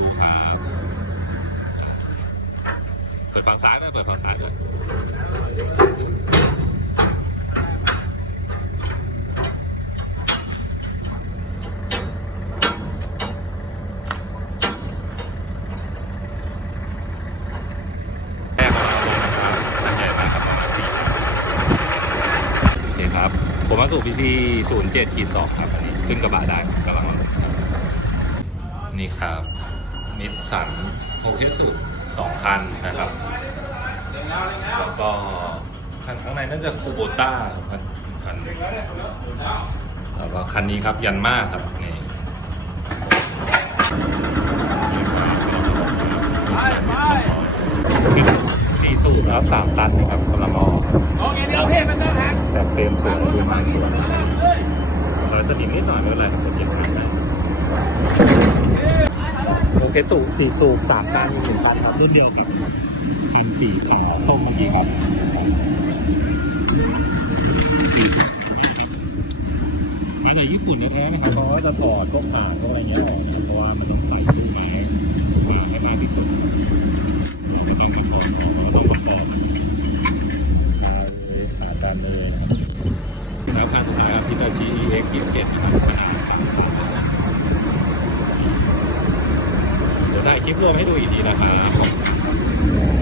ปูผาเปิดฝั่งซ้ายนะเปิดฝั่งซ้ายเลยผมมาสู่พีซีศูนย์เจ็ดกีดสองครับอันนี้ ขึ้นกระบะได้กำลังนี่ครับ นิสสันโฮคิสุสองคันนะครับ แล้วก็คันข้างในน่าจะคูโบต้าคันคันหนึ่งแล้วก็คันนี้ครับยันมาครับนี่สี่สูบแล้วสามตันนะครับกำลังรอโอเคเดี๋ยวพี่เป็นเจ้าทางแต่เฟรมสวยดูมันสวยรอยสนิมนิดหน่อยไม่เป็นไรครับเป็นยังไงได้โอ เคสูบสี่สูบสามตันหนึ่งตันครับรุ่นเดียวกับคันสี่ขาส้มเมื่อกี้ครับสี่สูบมาจากญี่ปุ่นแท้ๆนะครับเขาก็จะถอดพวกหมากพวกอะไรเงี้ยออกนะเพราะว่ามันต้องใส่ถุงไม้ถุงไม้ให้มากที่สุดเราก็ต้องประกอบออกเราก็ต้องประกอบหาตามเลยนะครับแล้วคันสุดท้ายครับพิตาชิ EX 27นะครับ ถ่ายคลิปรวมให้ดูอีกทีนะครับ